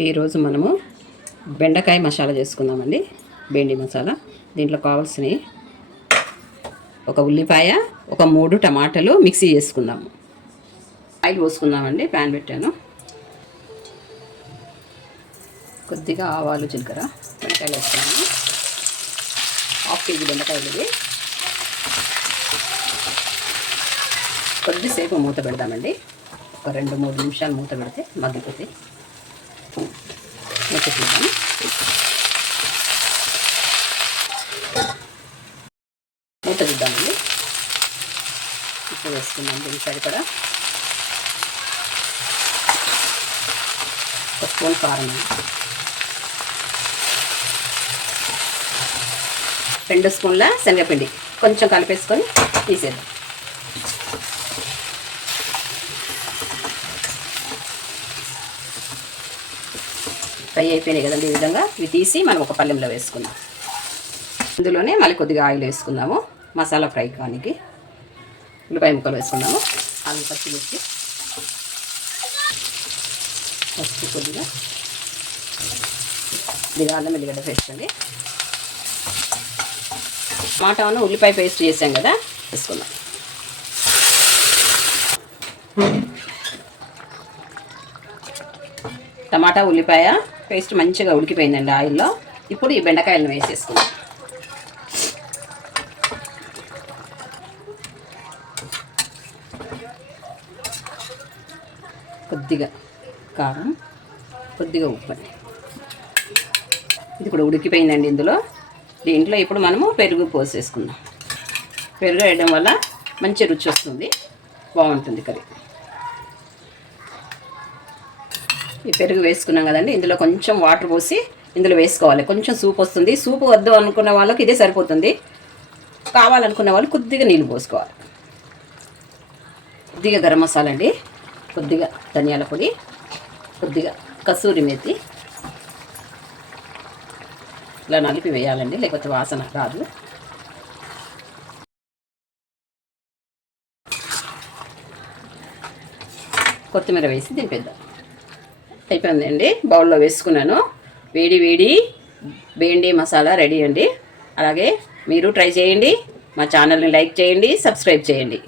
ఈరోజు మనము బెండకాయ మసాలా చేసుకుందామండి. బెండి మసాలా. దీంట్లో కావాల్సినవి ఒక ఉల్లిపాయ, ఒక 3 టమాటాలు మిక్సీ చేసుకుందాము. ఆయిల్ పోసుకుందామండి. ప్యాన్ పెట్టాను. కొద్దిగా ఆవాలు, జీలకర్ర, బెండకాయలు వేస్తున్నాను. 1/2 కేజీ బెండకాయలు ఇవి. కొద్దిసేపు మూత పెడదామండి. ఒక 2-3 నిమిషాలు మూత పెడితే మగ్గిపోతాయి. మూత తీద్దాం. మూత తీద్దామండి. ఉప్పు వేసుకుందాం. దీనికి సరిపడా 1 స్పూన్ కారం, 2 స్పూన్ల శనగపిండి కొంచెం కలిపేసుకొని తీసేద్దాం. ఫ్రై అయిపోయినాయి కదండి. ఈ విధంగా ఇవి తీసి మనం ఒక పళ్ళెంలో వేసుకుందాం. ఇందులోనే మళ్ళీ కొద్దిగా ఆయిల్ వేసుకుందాము. మసాలా ఫ్రై కానికి ఉల్లిపాయ ముక్కలు వేసుకుందాము. ఆలు పచ్చిమిర్చి, పసుపు, కొద్దిగా అల్లం ఎల్లిగడ్డ పేస్ట్ అండి. టమాటాను ఉల్లిపాయ పేస్ట్ చేసాం కదా, వేసుకుందాం. టమాటా ఉల్లిపాయ పేస్ట్ మంచిగా ఉడికిపోయిందండి ఆయిల్లో. ఇప్పుడు ఈ బెండకాయలను వేసేసుకుందాం. కొద్దిగా కారం, కొద్దిగా ఉప్పు అండి. ఇది కూడా ఉడికిపోయిందండి. దీంట్లో ఇప్పుడు మనము పెరుగు పోసేసుకుందాం. పెరుగు వేయడం వల్ల మంచి రుచి వస్తుంది, బాగుంటుంది కర్రీ. ఈ పెరుగు వేసుకున్నాం కదండి. ఇందులో కొంచెం వాటర్ పోసి ఇందులో వేసుకోవాలి. కొంచెం సూప్ వస్తుంది. సూప్ వద్దు అనుకున్న వాళ్ళకి ఇదే సరిపోతుంది. కావాలనుకున్న వాళ్ళు కొద్దిగా నీళ్ళు పోసుకోవాలి. కొద్దిగా గరం మసాలా అండి, కొద్దిగా ధనియాల పొడి, కొద్దిగా కసూరి మేతి. ఇలా నలిపి వేయాలండి, లేకపోతే వాసన రాదు. కొత్తిమీర వేసి దింపేద్దాం. అయిపోయిందండి. బౌల్లో వేసుకున్నాను. వేడి వేడి బెండి మసాలా రెడీ అండి. అలాగే మీరు ట్రై చేయండి. మా ఛానల్ని లైక్ చేయండి, సబ్స్క్రైబ్ చేయండి.